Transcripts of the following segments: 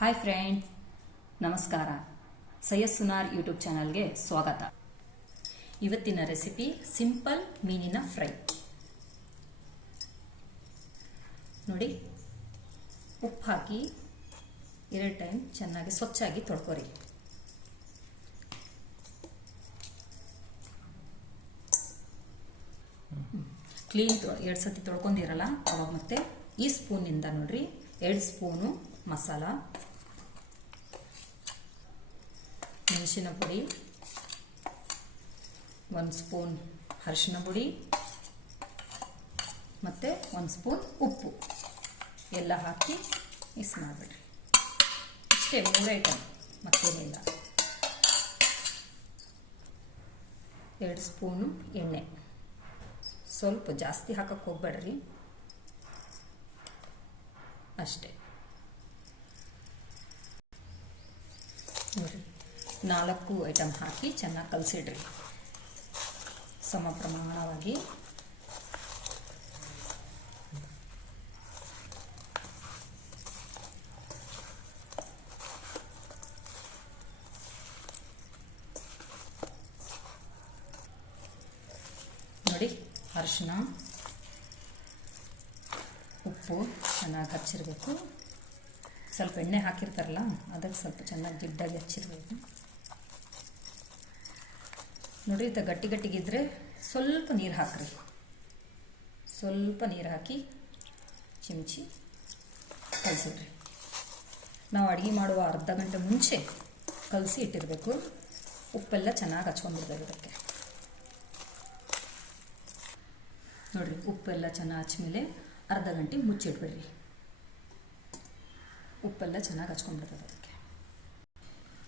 Hi friend, ನಮಸ್ಕಾರ. Syed Sunar YouTube ಚಾನಲ್ಗೆ ಸ್ವಾಗತ. ಇವತ್ತಿನ ರೆಸಿಪಿ ಸಿಂಪಲ್ ಮೀನಿನ ಫ್ರೈ. ನೋಡಿ, ಉಪ್ಪು ಹಾಕಿ 2 ಟೈಮ್ ಚೆನ್ನಾಗಿ ಸ್ವಚ್ಛಾಗಿ ತೊಳ್ಕೊರಿ. ಕ್ಲೀನ್ 2 ಸತಿ ತೊಳ್ಕೊಂಡಿರಲ್ಲ ಅವಾಗ ಮತ್ತೆ ಈ ಸ್ಪೂನಿಂದ ನೋಡ್ರಿ 2 ಸ್ಪೂನು ಮಸಾಲ, ಮೆಣಸಿನ ಪುಡಿ, 1 ಸ್ಪೂನ್ ಅರಿಶಿನ ಪುಡಿ ಮತ್ತು 1 ಸ್ಪೂನ್ ಉಪ್ಪು ಎಲ್ಲ ಹಾಕಿ ಮಿಕ್ಸ್ ಮಾಡಿಬಿಡ್ರಿ. ಇಷ್ಟೇ 3 ಐಟಮ್, ಮತ್ತೇನಿಲ್ಲ. 2 ಸ್ಪೂನು ಎಣ್ಣೆ, ಸ್ವಲ್ಪ ಜಾಸ್ತಿ ಹಾಕಕ್ಕೆ ಹೋಗ್ಬೇಡ್ರಿ, ಅಷ್ಟೇ. ನೋಡಿರಿ, 4 ಐಟಮ್ ಹಾಕಿ ಚೆನ್ನಾಗಿ ಕಲಸಿಡ್ರಿ ಸಮ ಪ್ರಮಾಣವಾಗಿ. ನೋಡಿ, ಅರಿಶಿನ, ಉಪ್ಪು ಚೆನ್ನಾಗಿ ಹಚ್ಚಿರಬೇಕು. ಸ್ವಲ್ಪ ಎಣ್ಣೆ ಹಾಕಿರ್ತಾರಲ್ಲ ಅದಕ್ಕೆ ಸ್ವಲ್ಪ ಚೆನ್ನಾಗಿ ಜಿಡ್ಡಾಗಿ ಹಚ್ಚಿರಬೇಕು. ನೋಡಿರಿ, ಇದು ಗಟ್ಟಿಗಿದ್ರೆ ಸ್ವಲ್ಪ ನೀರು ಹಾಕ್ರಿ. ಸ್ವಲ್ಪ ನೀರು ಹಾಕಿ ಚಿಮ್ಚಿ ಕಲಸಿಡ್ರಿ. ನಾವು ಅಡುಗೆ ಮಾಡುವ ಅರ್ಧ ಗಂಟೆ ಮುಂಚೆ ಕಲಸಿ ಇಟ್ಟಿರಬೇಕು. ಉಪ್ಪೆಲ್ಲ ಚೆನ್ನಾಗಿ ಹಚ್ಕೊಂಡ್ಬಿಡ್ಬೇಕು ಇದಕ್ಕೆ. ನೋಡಿರಿ, ಉಪ್ಪೆಲ್ಲ ಚೆನ್ನಾಗಿ ಹಚ್ಮೇಲೆ ಅರ್ಧ ಗಂಟೆ ಮುಚ್ಚಿಟ್ಬಿಡ್ರಿ. ಉಪ್ಪೆಲ್ಲ ಚೆನ್ನಾಗಿ ಹಚ್ಕೊಂಡ್ಬಿಡ್ತದೆ ಅದಕ್ಕೆ.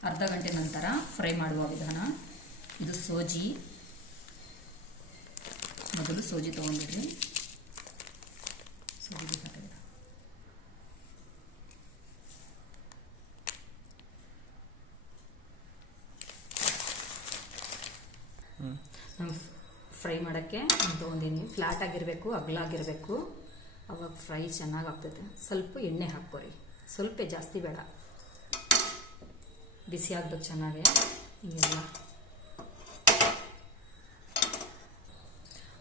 ಅರ್ಧ ಗಂಟೆ ನಂತರ ಫ್ರೈ ಮಾಡುವ ವಿಧಾನ. ಇದು ಸೋಜಿ. ಮೊದಲು ಸೋಜಿ ತೊಗೊಂಡ್ಬಿಡ್ರಿ. ಸೋಜಿ ಹಾಕಿದ್ರೆ ನಾವು ಫ್ರೈ ಮಾಡೋಕ್ಕೆ ತೊಗೊಂಡಿನಿ. ಫ್ಲ್ಯಾಟ್ ಆಗಿರಬೇಕು, ಅಗಲಾಗಿರಬೇಕು, ಅವಾಗ ಫ್ರೈ ಚೆನ್ನಾಗಿ ಆಗ್ತೈತೆ. ಸ್ವಲ್ಪ ಎಣ್ಣೆ ಹಾಕ್ಕೊರಿ, ಸ್ವಲ್ಪ ಜಾಸ್ತಿ ಬೇಡ. ಬಿಸಿ ಆಗ್ಬೇಕು ಚೆನ್ನಾಗೆ. ಹಿಂಗೆಲ್ಲ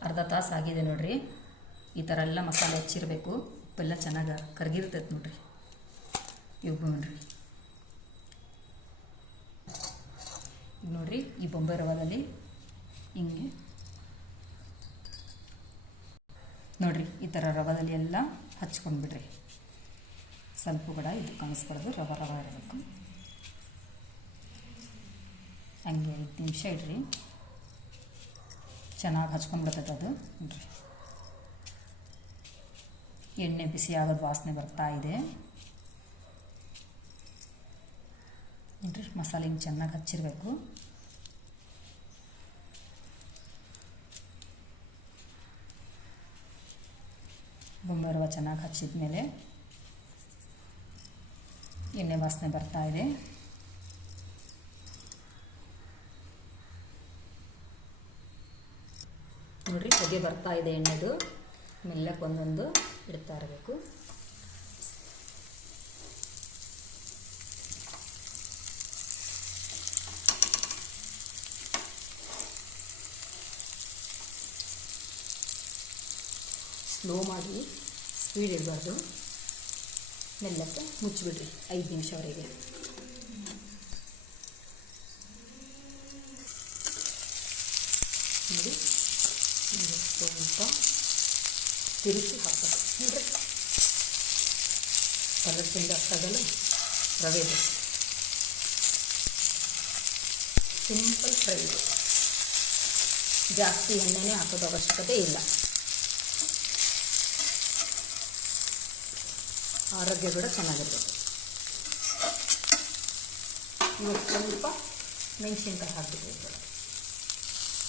ಅರ್ಧ ತಾಸು ಆಗಿದೆ ನೋಡ್ರಿ. ಈ ಥರ ಎಲ್ಲ ಮಸಾಲೆ ಹಚ್ಚಿರಬೇಕು. ಉಪ್ಪೆಲ್ಲ ಚೆನ್ನಾಗಿ ಕರಗಿರ್ತೈತೆ ನೋಡ್ರಿ. ಇವು ನೋಡ್ರಿ, ಈಗ ನೋಡ್ರಿ, ಈ ಬೊಂಬೆ ರವಾದಲ್ಲಿ ಹಿಂಗೆ ನೋಡ್ರಿ, ಈ ಥರ ರವಾದಲ್ಲಿ ಎಲ್ಲ ಹಚ್ಕೊಂಡ್ಬಿಡ್ರಿ. ಸ್ವಲ್ಪ ಕೂಡ ಇದು ಕಾಣಿಸ್ಬಾರ್ದು, ರವ ಇರಬೇಕು. ಹಂಗೆ 5 ನಿಮಿಷ ಇಡ್ರಿ. ಚೆನ್ನಾಗಿ ಹಚ್ಕೊಂಡ್ಬಿಡ್ತೈತೆ ಅದು. ನೋಡ್ರಿ, ಎಣ್ಣೆ ಬಿಸಿ ಆಗೋದು ವಾಸನೆ ಬರ್ತಾ ಇದೆ. ನೋಡ್ರಿ, ಮಸಾಲೆ ಹಿಂಗೆ ಚೆನ್ನಾಗಿ ಹಚ್ಚಿರಬೇಕು. ಬೊಂಬೆ ರವೆ ಚೆನ್ನಾಗಿ ಹಚ್ಚಿದ ಮೇಲೆ ಎಣ್ಣೆ ವಾಸನೆ ಬರ್ತಾ ಇದೆ. ನೋಡ್ರಿ, ಹೊಗೆ ಬರ್ತಾ ಇದೆ ಎಣ್ಣೆದು. ಮೆಲ್ಲಕ್ಕೆ ಒಂದೊಂದು ಇಡ್ತಾ ಇರಬೇಕು. ಸ್ಲೋ ಮಾಡಿ, ಸ್ಪೀಡ್ ಇರಬಾರ್ದು. ಮೆಲ್ಲಕ್ಕೆ ಮುಚ್ಚಿಬಿಡ್ರಿ 5 ನಿಮಿಷವರೆಗೆ. ನೋಡಿ, ಸ್ವಲ್ಪ ತಿರುಗಿ ಹಾಕ್ಬೇಕು. ನೋಡ್ರಿ, ಕಲರ್ಸಿಂದ ಅಷ್ಟಾಗಲ್ಲ ರವೆ ಇದೆ. ಸಿಂಪಲ್ ಫ್ರೈ ಇದೆ. ಜಾಸ್ತಿ ಎಣ್ಣೆನೇ ಹಾಕೋದು ಅವಶ್ಯಕತೆ ಇಲ್ಲ. ಆರೋಗ್ಯ ಕೂಡ ಚೆನ್ನಾಗಿರ್ಬೇಕು. ಇವಾಗ ಸ್ವಲ್ಪ ಮೆಣಸಿನ್ಕಾಯಿ ಹಾಕಬೇಕು.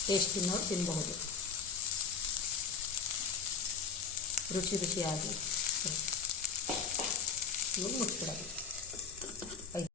ಟೇಸ್ಟ್ ತಿನ್ನೋರು ತಿನ್ನಬಹುದು. ರುಚಿಯಾಗಿ ಇವಾಗ ಮುಚ್ಚಿಬಿಡೋದು.